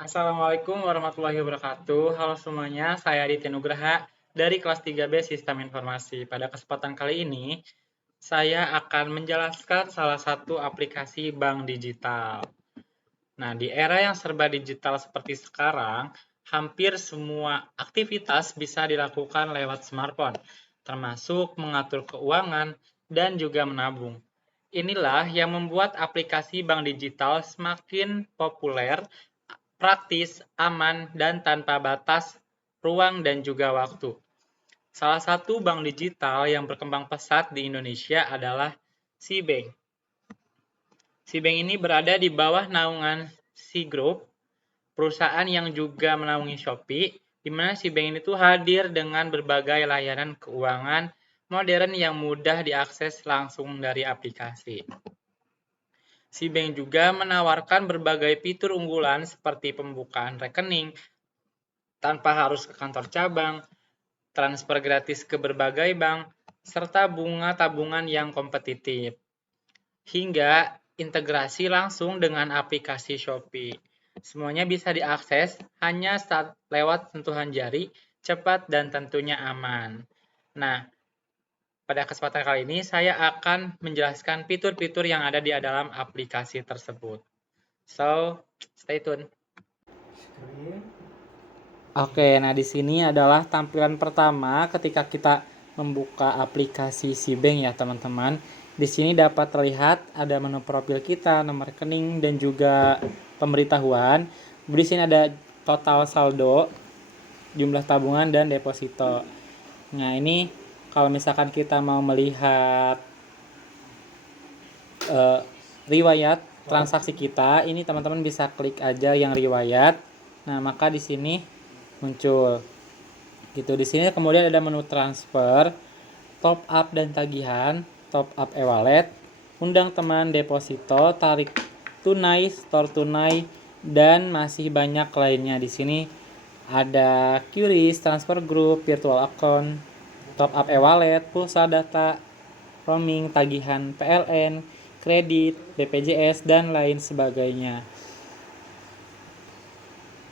Assalamualaikum warahmatullahi wabarakatuh. Halo semuanya, saya Aditya Nugraha dari kelas 3B Sistem Informasi. Pada kesempatan kali ini, saya akan menjelaskan salah satu aplikasi bank digital. Nah, di era yang serba digital seperti sekarang, hampir semua aktivitas bisa dilakukan lewat smartphone, termasuk mengatur keuangan dan juga menabung. Inilah yang membuat aplikasi bank digital semakin populer, praktis, aman, dan tanpa batas ruang dan juga waktu. Salah satu bank digital yang berkembang pesat di Indonesia adalah SeaBank. SeaBank ini berada di bawah naungan Sea Group, perusahaan yang juga menaungi Shopee, di mana SeaBank ini tuh hadir dengan berbagai layanan keuangan modern yang mudah diakses langsung dari aplikasi. SeaBank juga menawarkan berbagai fitur unggulan seperti pembukaan rekening tanpa harus ke kantor cabang, transfer gratis ke berbagai bank, serta bunga tabungan yang kompetitif, hingga integrasi langsung dengan aplikasi Shopee. Semuanya bisa diakses hanya lewat sentuhan jari, cepat dan tentunya aman. Nah, pada kesempatan kali ini saya akan menjelaskan fitur-fitur yang ada di dalam aplikasi tersebut. So, stay tune. Oke, nah di sini adalah tampilan pertama ketika kita membuka aplikasi SeaBank ya teman-teman. Di sini dapat terlihat ada menu profil kita, nomor rekening dan juga pemberitahuan. Di sini ada total saldo, jumlah tabungan dan deposito. Nah, ini kalau misalkan kita mau melihat riwayat transaksi kita, ini teman-teman bisa klik aja yang riwayat. Nah, maka di sini muncul gitu. Di sini kemudian ada menu transfer, top up dan tagihan, top up e-wallet, undang teman, deposito, tarik tunai, store tunai, dan masih banyak lainnya. Di sini ada QRIS, transfer group, virtual account, top up e-wallet, pulsa data, roaming, tagihan PLN, kredit, BPJS, dan lain sebagainya.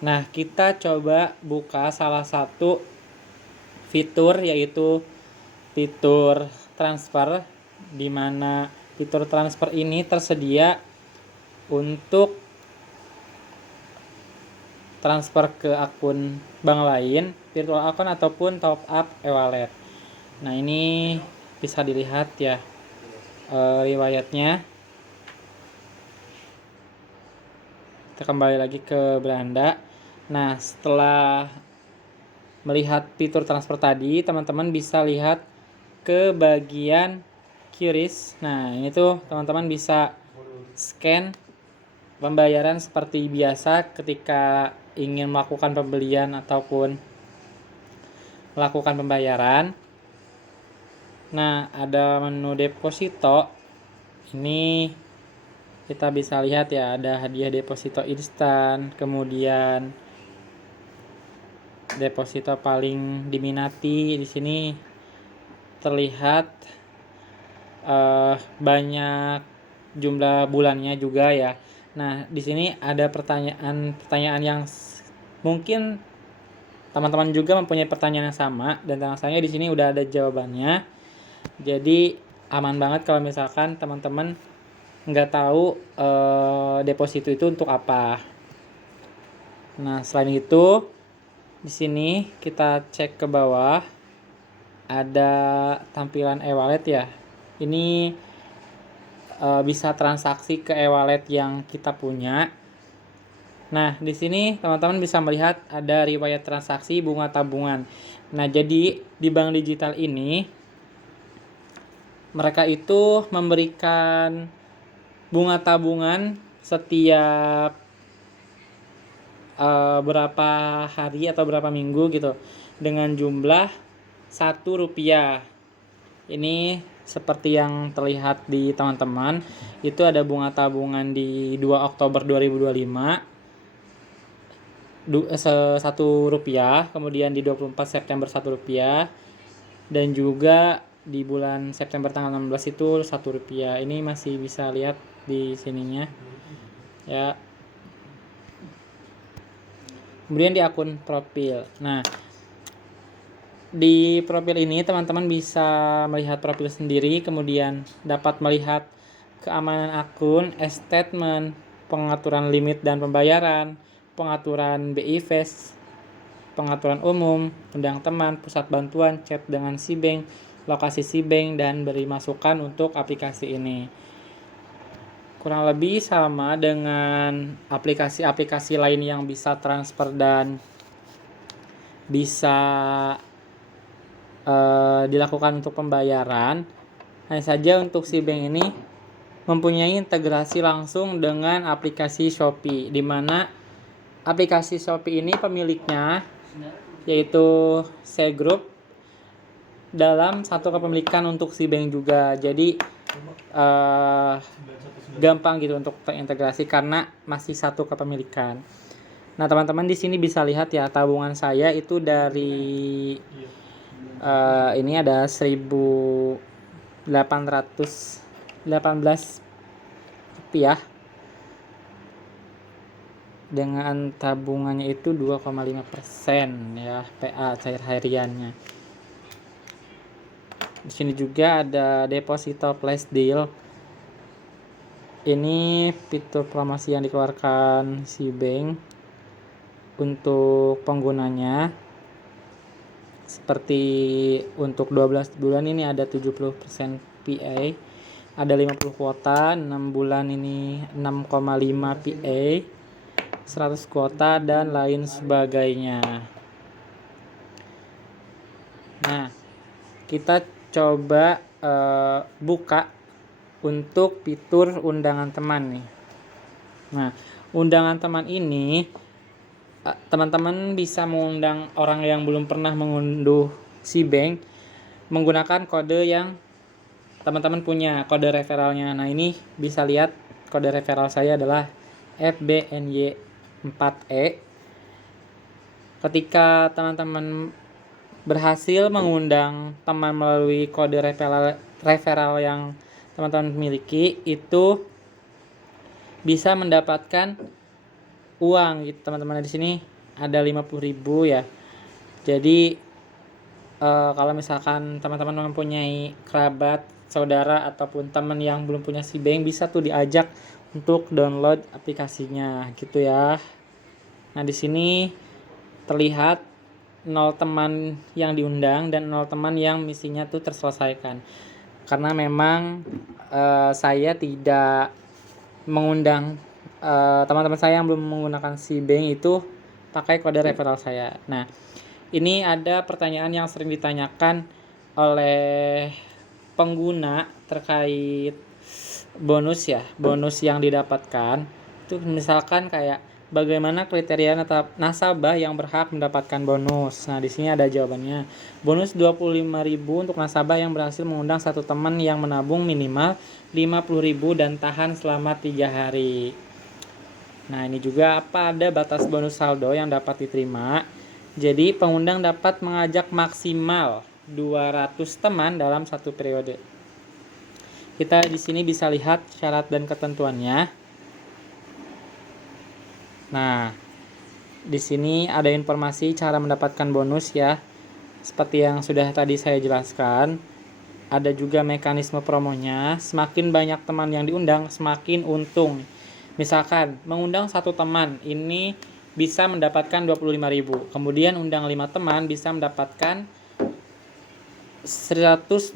Nah, kita coba buka salah satu fitur, yaitu fitur transfer, di mana fitur transfer ini tersedia untuk transfer ke akun bank lain, virtual account ataupun top up e-wallet. Nah, ini bisa dilihat ya riwayatnya. Kita kembali lagi ke beranda. Nah, setelah melihat fitur transfer tadi, teman-teman bisa lihat ke bagian QRIS. Nah, ini tuh teman-teman bisa scan pembayaran seperti biasa ketika ingin melakukan pembelian ataupun melakukan pembayaran. Nah, ada menu deposito. Ini kita bisa lihat ya, ada hadiah deposito instan, kemudian deposito paling diminati. Di sini terlihat banyak jumlah bulannya juga ya. Nah, di sini ada pertanyaan yang mungkin teman-teman juga mempunyai pertanyaan yang sama, dan rasanya di sini udah ada jawabannya. Jadi aman banget kalau misalkan teman-teman nggak tahu deposito itu untuk apa. Nah, selain itu di sini kita cek ke bawah, ada tampilan e-wallet ya. Ini bisa transaksi ke e-wallet yang kita punya. Nah, di sini teman-teman bisa melihat ada riwayat transaksi bunga tabungan. Nah, jadi di bank digital ini mereka itu memberikan bunga tabungan setiap berapa hari atau berapa minggu gitu, dengan jumlah Rp1. Ini seperti yang terlihat di teman-teman, itu ada bunga tabungan di 2 Oktober 2025 Rp1, kemudian di 24 September Rp1, dan juga di bulan September tanggal 16 itu Rp1. Ini masih bisa lihat di sininya ya. Kemudian di akun profil. Nah, di profil ini teman-teman bisa melihat profil sendiri, kemudian dapat melihat keamanan akun, statement, pengaturan limit dan pembayaran, pengaturan BI Fast, pengaturan umum, undang teman, pusat bantuan, chat dengan si bank, lokasi si bank, dan beri masukan untuk aplikasi ini. Kurang lebih sama dengan aplikasi-aplikasi lain yang bisa transfer dan bisa dilakukan untuk pembayaran. Hanya saja untuk si bank ini mempunyai integrasi langsung dengan aplikasi Shopee, di mana aplikasi Shopee ini pemiliknya yaitu C Group dalam satu kepemilikan untuk si bank juga. Jadi gampang gitu untuk terintegrasi karena masih satu kepemilikan. Nah, teman-teman di sini bisa lihat ya, tabungan saya itu dari ini ada 1.818 rupiah dengan tabungannya itu 2,5% ya, PA cair hariannya. Di sini juga ada deposito flash deal. Ini fitur promosi yang dikeluarkan si bank untuk penggunanya. Seperti untuk 12 bulan ini ada 70% PA, ada 50 kuota, 6 bulan ini 6,5 PA, 100 kuota dan lain sebagainya. Nah, kita coba buka untuk fitur undangan teman nih. Nah, undangan teman ini teman-teman bisa mengundang orang yang belum pernah mengunduh si bank menggunakan kode yang teman-teman punya, kode referralnya. Nah, ini bisa lihat kode referral saya adalah FBNY4E. Ketika teman-teman berhasil mengundang teman melalui kode referral yang teman-teman miliki, itu bisa mendapatkan uang gitu teman-teman. Di sini ada 50.000 ya. Jadi kalau misalkan teman-teman mempunyai kerabat, saudara ataupun teman yang belum punya si bank, bisa tuh diajak untuk download aplikasinya gitu ya. Nah, di sini terlihat 0 teman yang diundang dan 0 teman yang misinya tuh terselesaikan. Karena memang saya tidak mengundang teman-teman saya yang belum menggunakan si bank itu pakai kode referral saya. Nah, ini ada pertanyaan yang sering ditanyakan oleh pengguna terkait bonus ya, bonus yang didapatkan. Itu misalkan kayak bagaimana kriteria nasabah yang berhak mendapatkan bonus. Nah, di sini ada jawabannya. Bonus 25.000 untuk nasabah yang berhasil mengundang satu teman yang menabung minimal 50.000 dan tahan selama 3 hari. Nah, ini juga ada batas bonus saldo yang dapat diterima. Jadi, pengundang dapat mengajak maksimal 200 teman dalam satu periode. Kita di sini bisa lihat syarat dan ketentuannya. Nah, di sini ada informasi cara mendapatkan bonus ya. Seperti yang sudah tadi saya jelaskan. Ada juga mekanisme promonya. Semakin banyak teman yang diundang, semakin untung. Misalkan mengundang satu teman, ini bisa mendapatkan 25.000. Kemudian undang 5 teman bisa mendapatkan 125.000.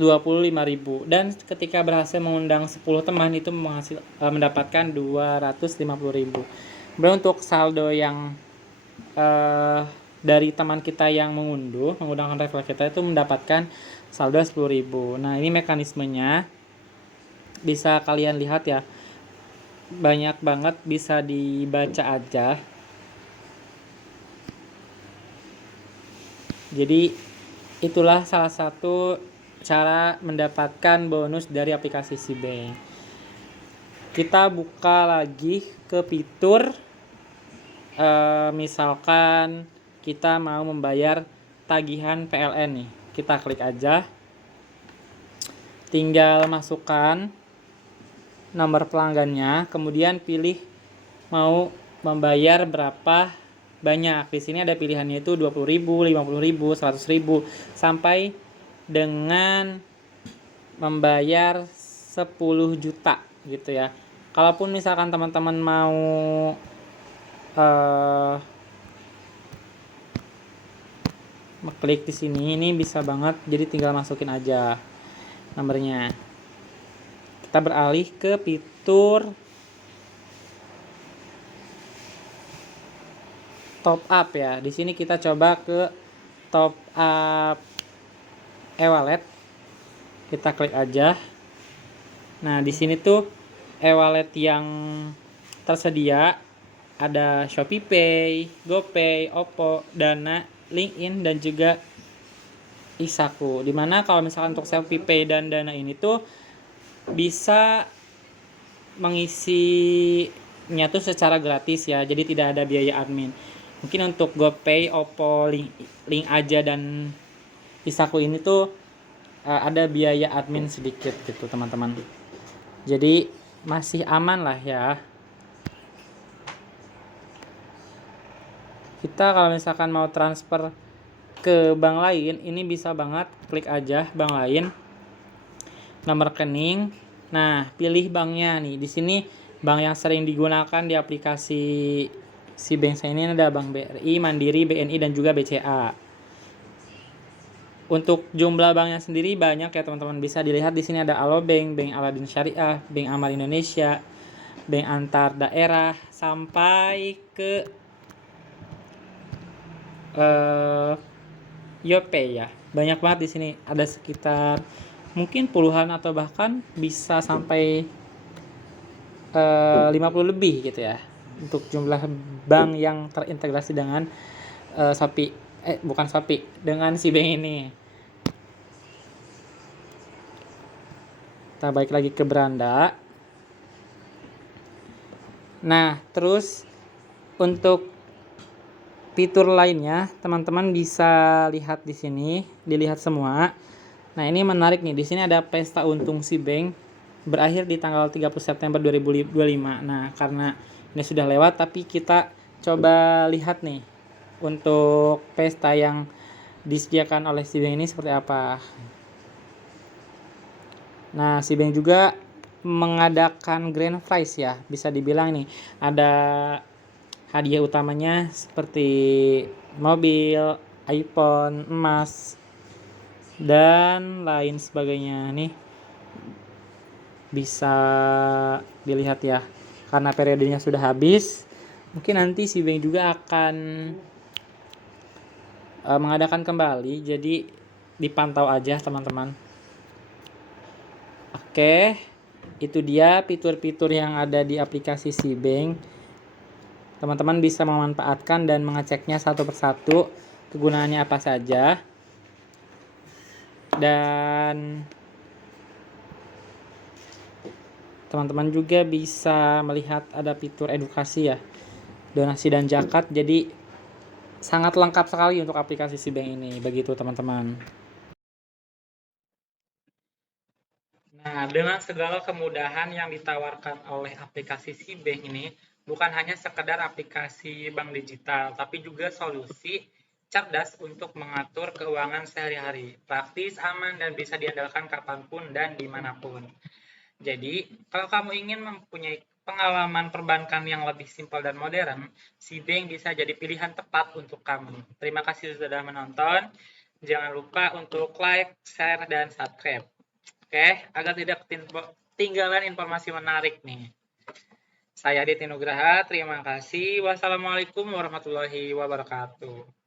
Dan ketika berhasil mengundang 10 teman itu mendapatkan 250.000. Kemudian untuk saldo yang dari teman kita yang menggunakan referral kita itu mendapatkan saldo 10.000. Nah, ini mekanismenya bisa kalian lihat ya. Banyak banget, bisa dibaca aja. Jadi itulah salah satu cara mendapatkan bonus dari aplikasi si bank. Kita buka lagi ke fitur misalkan kita mau membayar tagihan PLN nih. Kita klik aja. Tinggal masukkan nomor pelanggannya, kemudian pilih mau membayar berapa banyak. Di sini ada pilihannya itu 20.000, 50.000, 100.000 sampai dengan membayar 10 juta gitu ya. Kalaupun misalkan teman-teman mau klik di sini, ini bisa banget, jadi tinggal masukin aja nomornya. Kita beralih ke fitur top up ya. Di sini kita coba ke top up e-wallet. Kita klik aja. Nah, di sini tuh e-wallet yang tersedia ada ShopeePay, GoPay, Oppo, Dana, LinkedIn dan juga Isaku. Dimana kalau misalkan untuk ShopeePay dan Dana ini tuh bisa mengisinya tuh secara gratis ya, jadi tidak ada biaya admin. Mungkin untuk GoPay, Oppo, Link aja dan Isaku ini tuh ada biaya admin sedikit gitu teman-teman. Jadi masih aman lah ya. Kita kalau misalkan mau transfer ke bank lain, ini bisa banget klik aja bank lain, nomor rekening. Nah, pilih banknya nih. Di sini bank yang sering digunakan di aplikasi si bank saya ini ada Bank BRI, Mandiri, BNI dan juga BCA. Untuk jumlah banknya sendiri banyak ya teman-teman. Bisa dilihat di sini ada Alobank, Bank Aladin Syariah, Bank Amal Indonesia, Bank Antar Daerah sampai ke YoPay ya. Banyak banget di sini. Ada sekitar mungkin puluhan atau bahkan bisa sampai 50 lebih gitu ya. Untuk jumlah bank yang terintegrasi dengan Shopee. Bukan Shopee, dengan si bank ini. Kita balik lagi ke beranda. Nah, terus untuk fitur lainnya, teman-teman bisa lihat di sini, dilihat semua. Nah, ini menarik nih. Di sini ada pesta untung si bank berakhir di tanggal 30 September 2025. Nah, karena ini sudah lewat, tapi kita coba lihat nih untuk pesta yang disediakan oleh si bank ini seperti apa. Nah, si bank juga mengadakan grand prize ya, bisa dibilang nih. Ada hadiah utamanya seperti mobil, iPhone, emas, dan lain sebagainya nih. Bisa dilihat ya, karena periodenya sudah habis, mungkin nanti si bank juga akan mengadakan kembali, jadi dipantau aja teman-teman. Oke, itu dia fitur-fitur yang ada di aplikasi si bank. Teman-teman bisa memanfaatkan dan mengeceknya satu persatu kegunaannya apa saja. Dan teman-teman juga bisa melihat ada fitur edukasi ya, donasi dan zakat. Jadi sangat lengkap sekali untuk aplikasi si bank ini. Begitu teman-teman. Nah, dengan segala kemudahan yang ditawarkan oleh aplikasi si bank ini, bukan hanya sekedar aplikasi bank digital, tapi juga solusi cerdas untuk mengatur keuangan sehari-hari, praktis, aman, dan bisa diandalkan kapanpun dan dimanapun. Jadi, kalau kamu ingin mempunyai pengalaman perbankan yang lebih simpel dan modern, si bank bisa jadi pilihan tepat untuk kamu. Terima kasih sudah menonton. Jangan lupa untuk like, share, dan subscribe. Oke, agar tidak ketinggalan informasi menarik nih. Saya Aditya Nugraha, terima kasih. Wassalamualaikum warahmatullahi wabarakatuh.